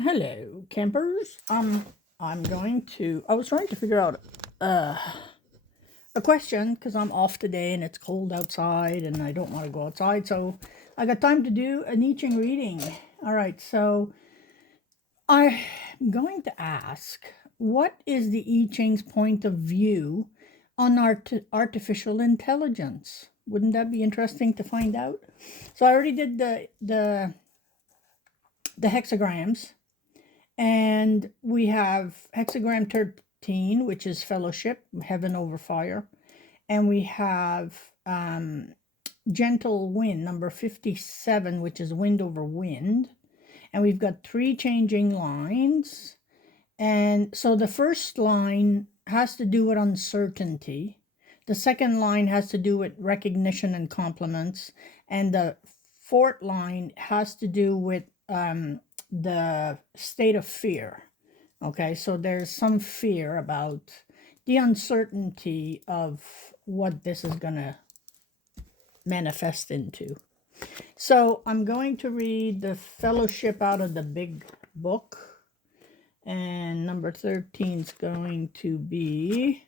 Hello, campers. I was trying to figure out a question because I'm off today and it's cold outside and I don't want to go outside. So I got time to do a I Ching reading. All right. So I'm going to ask, what is the I Ching's point of view on artificial intelligence? Wouldn't that be interesting to find out? So I already did the hexagrams. And we have hexagram 13, which is fellowship, heaven over fire. And we have gentle wind, number 57, which is wind over wind. And we've got three changing lines. And so the first line has to do with uncertainty. The second line has to do with recognition and compliments. And the fourth line has to do with the state of fear. Okay, so there's some fear about the uncertainty of what this is going to manifest into. So I'm going to read the fellowship out of the big book. And number 13 is going to be,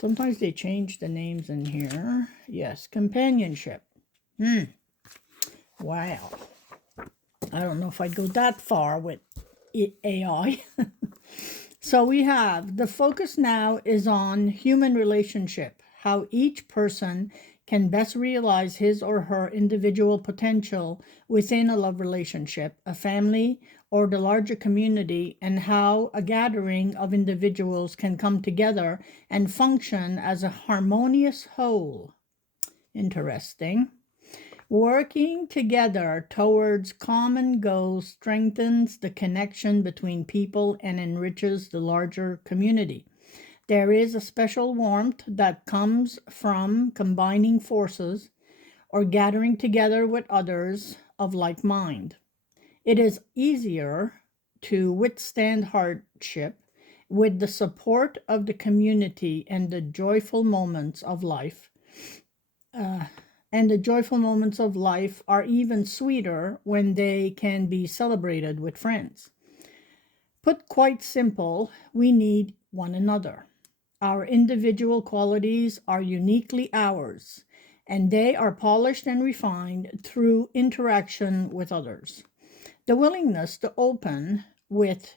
sometimes they change the names in here. Yes, companionship. Wow. I don't know if I'd go that far with AI. So we have the focus now is on human relationship, how each person can best realize his or her individual potential within a love relationship, a family, or the larger community, and how a gathering of individuals can come together and function as a harmonious whole. Interesting. Working together towards common goals strengthens the connection between people and enriches the larger community. There is a special warmth that comes from combining forces or gathering together with others of like mind. It is easier to withstand hardship with the support of the community and the joyful moments of life. And the joyful moments of life are even sweeter when they can be celebrated with friends. Put quite simple, we need one another. Our individual qualities are uniquely ours, and they are polished and refined through interaction with others. The willingness to open with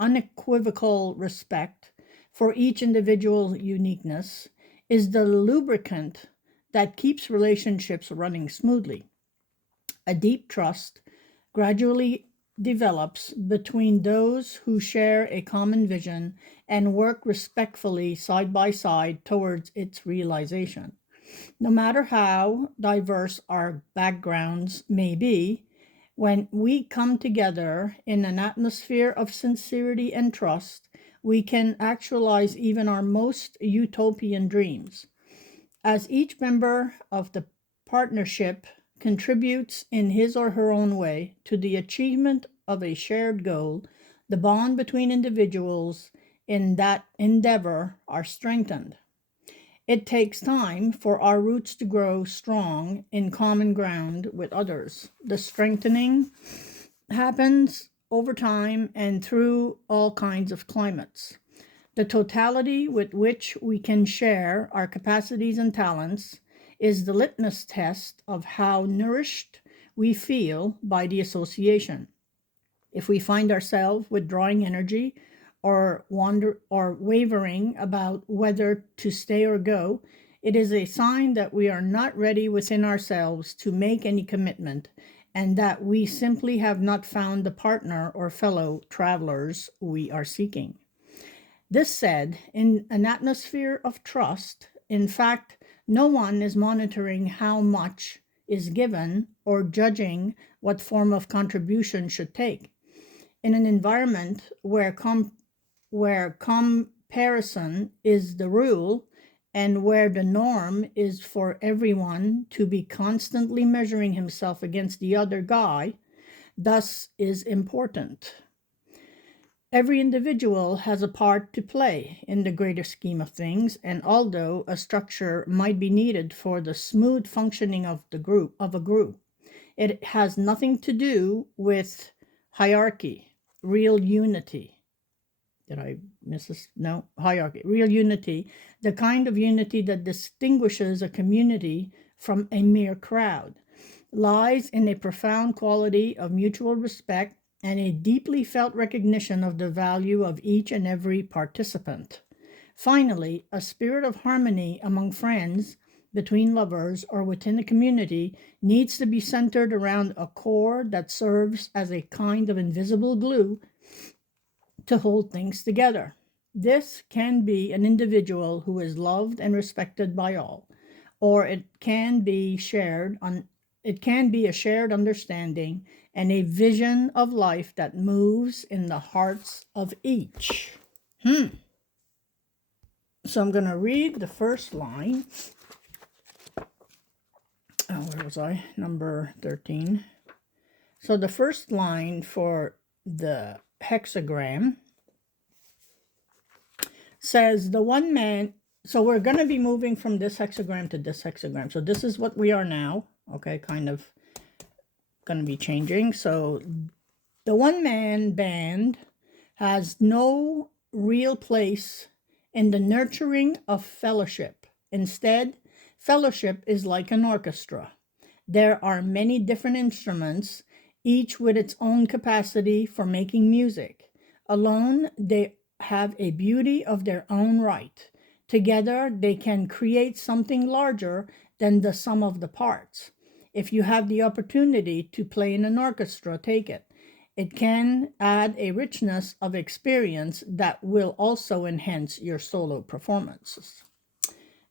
unequivocal respect for each individual uniqueness is the lubricant that keeps relationships running smoothly. A deep trust gradually develops between those who share a common vision and work respectfully side by side towards its realization. No matter how diverse our backgrounds may be, when we come together in an atmosphere of sincerity and trust, we can actualize even our most utopian dreams. As each member of the partnership contributes in his or her own way to the achievement of a shared goal, the bond between individuals in that endeavor are strengthened. It takes time for our roots to grow strong in common ground with others. The strengthening happens over time and through all kinds of climates. The totality with which we can share our capacities and talents is the litmus test of how nourished we feel by the association. If we find ourselves withdrawing energy or wavering about whether to stay or go, it is a sign that we are not ready within ourselves to make any commitment and that we simply have not found the partner or fellow travelers we are seeking. This said, in an atmosphere of trust, in fact, no one is monitoring how much is given or judging what form of contribution should take. In an environment where comparison is the rule and where the norm is for everyone to be constantly measuring himself against the other guy, thus is important. Every individual has a part to play in the greater scheme of things, and although a structure might be needed for the smooth functioning of a group, it has nothing to do with hierarchy. real unity. Did I miss this? No, hierarchy. Real unity, the kind of unity that distinguishes a community from a mere crowd, lies in a profound quality of mutual respect and a deeply felt recognition of the value of each and every participant. Finally, a spirit of harmony among friends, between lovers, or within a community needs to be centered around a core that serves as a kind of invisible glue to hold things together. This can be an individual who is loved and respected by all, or it can be a shared understanding and a vision of life that moves in the hearts of each. So I'm going to read the first line. Where was I? Number 13. So the first line for the hexagram says the one man. So we're going to be moving from this hexagram to this hexagram. So this is what we are now. Okay, kind of going to be changing. So the one man band has no real place in the nurturing of fellowship. Instead, fellowship is like an orchestra. There are many different instruments, each with its own capacity for making music. Alone, they have a beauty of their own right. Together, they can create something larger than the sum of the parts. If you have the opportunity to play in an orchestra, take it. It can add a richness of experience that will also enhance your solo performances.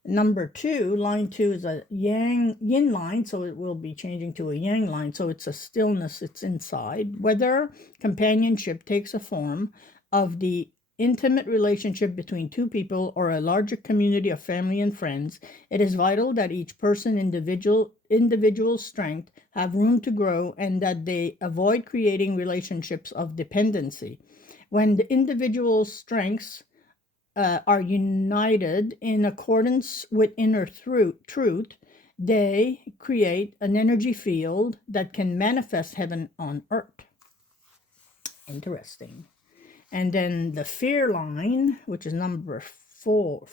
Number 2, line 2 is a yin line, so it will be changing to a yang line. So it's a stillness, it's inside. Whether companionship takes a form of the intimate relationship between two people or a larger community of family and friends, it is vital that each person individual strength have room to grow and that they avoid creating relationships of dependency. When the individual strengths are united in accordance with inner truth, they create an energy field that can manifest heaven on earth. Interesting. And then the fear line, which is number 4,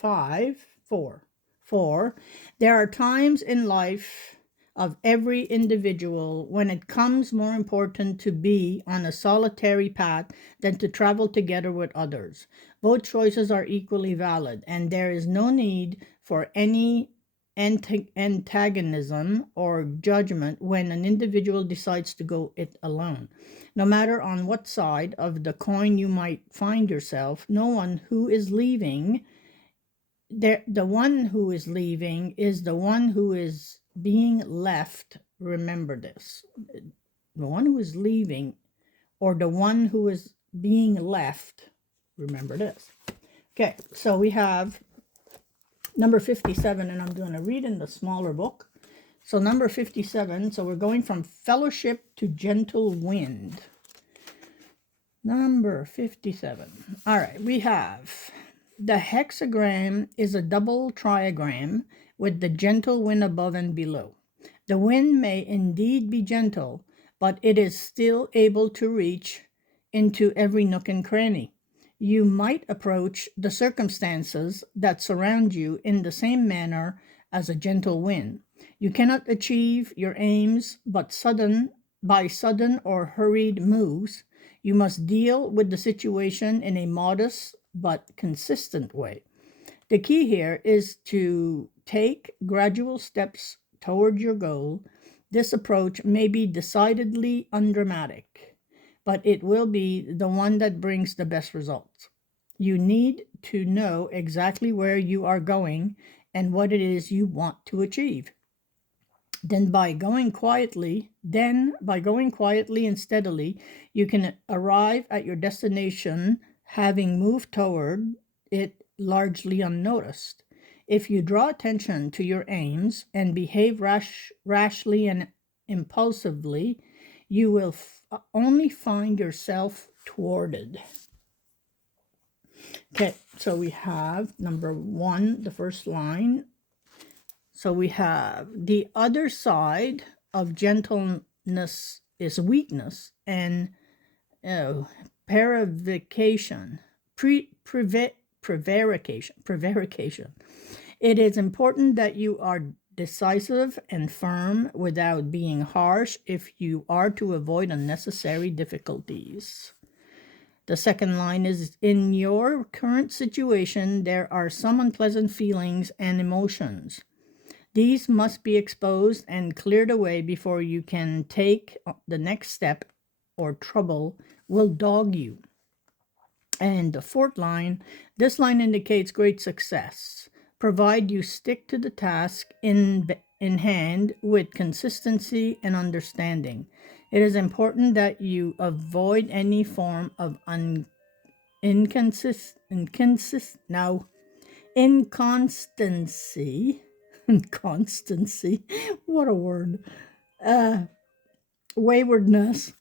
there are times in life of every individual when it comes more important to be on a solitary path than to travel together with others. Both choices are equally valid, and there is no need for any antagonism or judgment when an individual decides to go it alone. No matter on what side of the coin you might find yourself, the one who is leaving is the one who is being left. Remember this. The one who is leaving or the one who is being left. Remember this. Okay, so we have number 57, and I'm going to read in the smaller book. So number 57, so we're going from fellowship to gentle wind. Number 57. All right, we have the hexagram is a double triagram with the gentle wind above and below. The wind may indeed be gentle, but it is still able to reach into every nook and cranny. You might approach the circumstances that surround you in the same manner as a gentle wind. You cannot achieve your aims by sudden or hurried moves. You must deal with the situation in a modest but consistent way. The key here is to take gradual steps toward your goal. This approach may be decidedly undramatic, but it will be the one that brings the best results. You need to know exactly where you are going and what it is you want to achieve. Then by going quietly and steadily, you can arrive at your destination having moved toward it largely unnoticed. If you draw attention to your aims and behave rashly and impulsively, you will only find yourself thwarted. Okay, so we have number 1, the first line. So we have the other side of gentleness is weakness, and prevarication, prevarication. It is important that you are decisive and firm without being harsh if you are to avoid unnecessary difficulties. The second line is, in your current situation, there are some unpleasant feelings and emotions. These must be exposed and cleared away before you can take the next step, or trouble will dog you. And the fourth line, this line indicates great success, provided you stick to the task in hand with consistency and understanding. It is important that you avoid any form of inconsistency. Inconstancy, what a word, waywardness.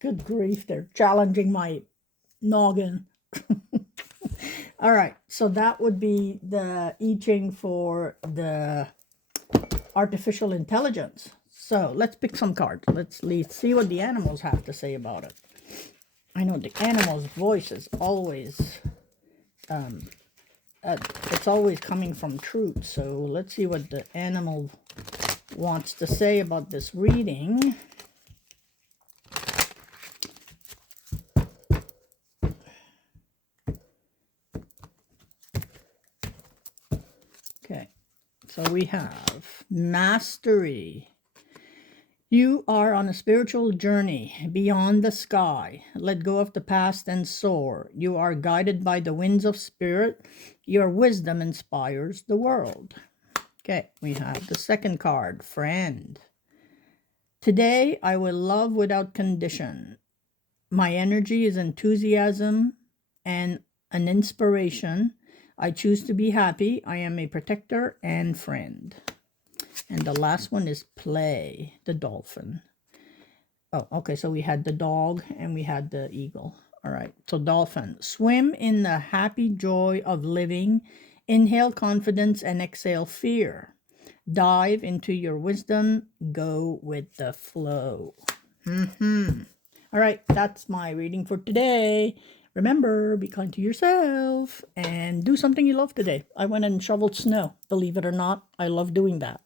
Good grief, they're challenging my noggin. All right, so that would be the I Ching for the artificial intelligence. So let's pick some cards. Let's see what the animals have to say about it. I know the animal's voice is always, it's always coming from truth. So let's see what the animal wants to say about this reading. Okay, so we have mastery. You are on a spiritual journey beyond the sky. Let go of the past and soar. You are guided by the winds of spirit. Your wisdom inspires the world. Okay, we have the second card, friend. Today, I will love without condition. My energy is enthusiasm and an inspiration. I choose to be happy. I am a protector and friend. And the last one is play, the dolphin. Oh, okay, so we had the dog and we had the eagle. All right, so dolphin. Swim in the happy joy of living. Inhale confidence and exhale fear. Dive into your wisdom. Go with the flow. All right, that's my reading for today. Remember, be kind to yourself and do something you love today. I went and shoveled snow. Believe it or not, I love doing that.